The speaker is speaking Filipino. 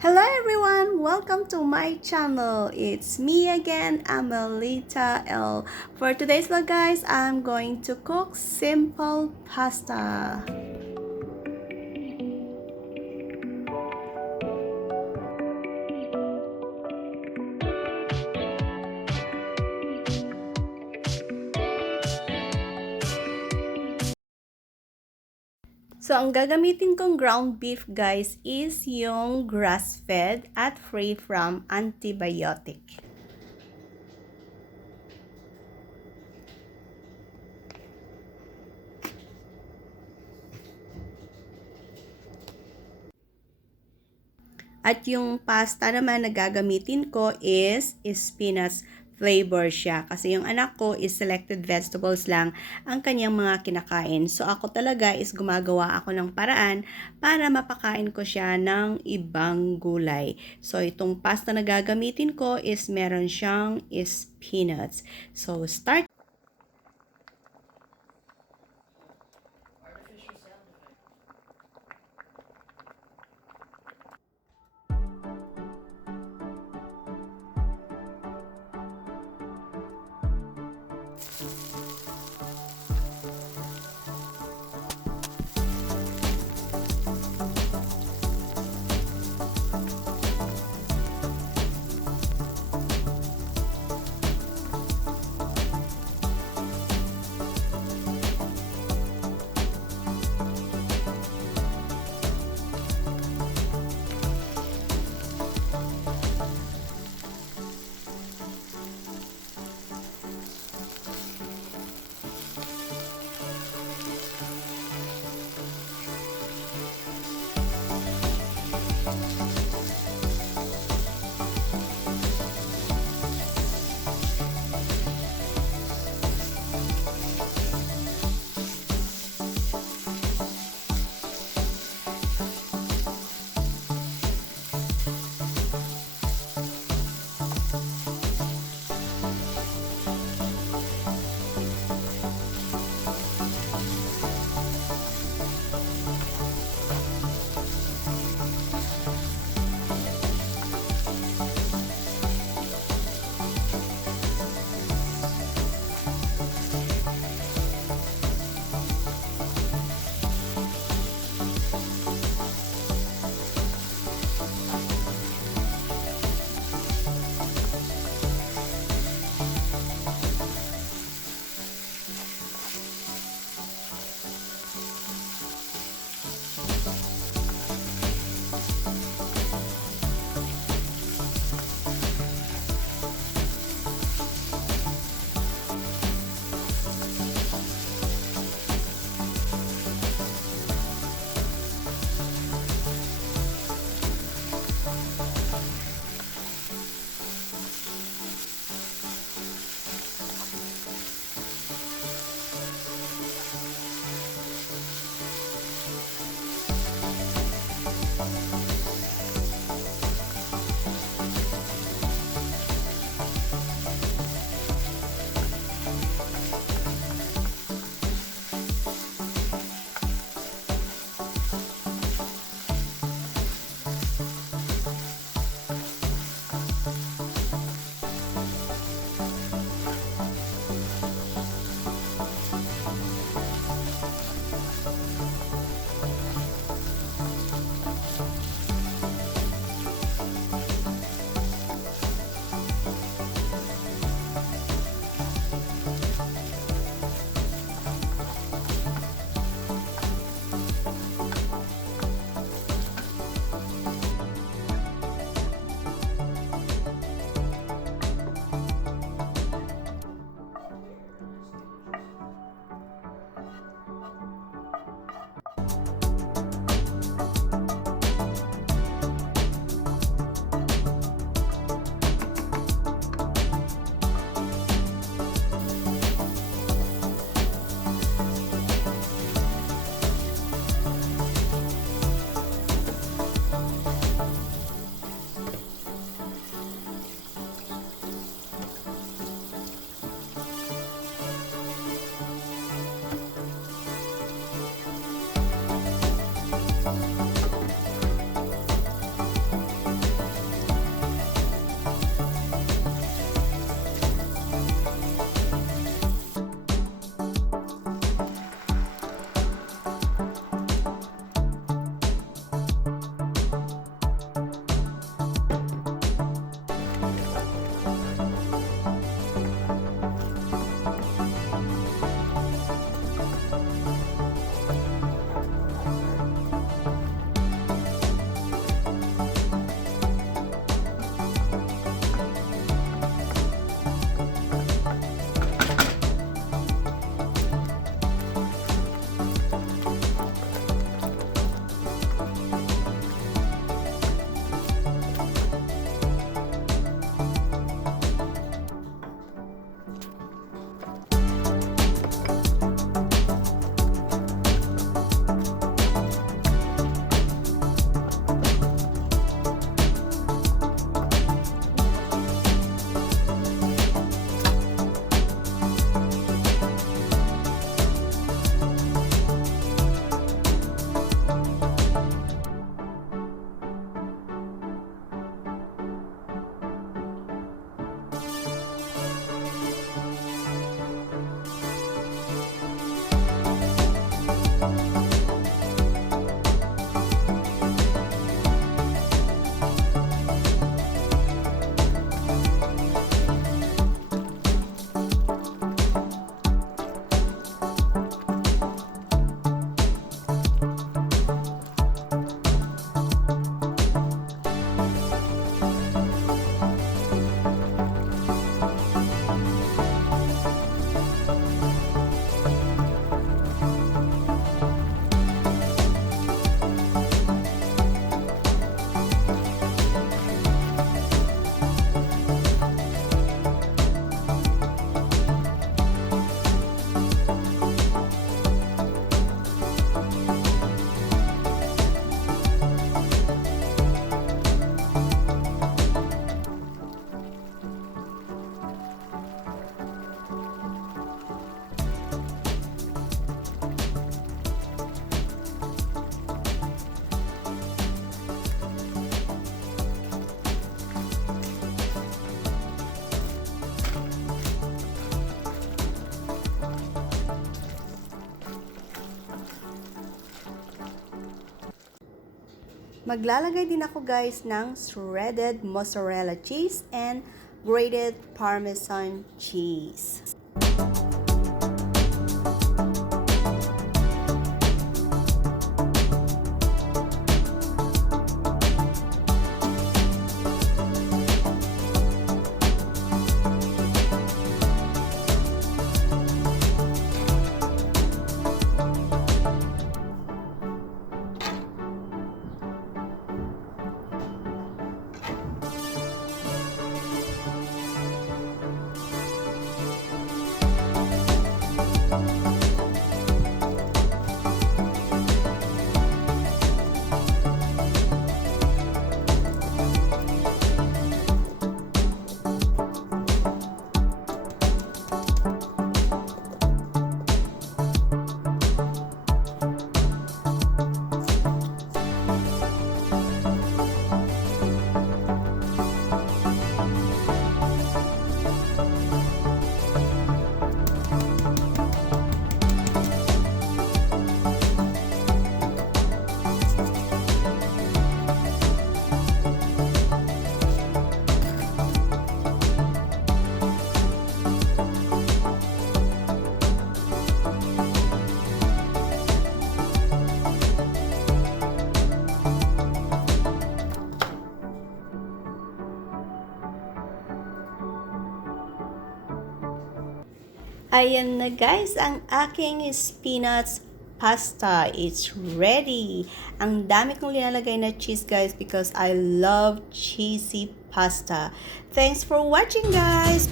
Hello everyone! Welcome to my channel. It's me again, Amelita L. For today's vlog guys, I'm going to cook simple pasta. So, ang gagamitin kong ground beef guys is yung grass-fed at free from antibiotic. At yung pasta naman na gagamitin ko is spinach flavor siya. Kasi yung anak ko is selected vegetables lang ang kanyang mga kinakain. So ako talaga is gumagawa ako ng paraan para mapakain ko siya ng ibang gulay. So itong pasta na gagamitin ko is meron siyang spinach. So start. Maglalagay din ako guys ng shredded mozzarella cheese and grated parmesan cheese. Ayan na guys, ang aking spinach pasta. It's ready. Ang dami kong linalagay na cheese guys because I love cheesy pasta. Thanks for watching guys.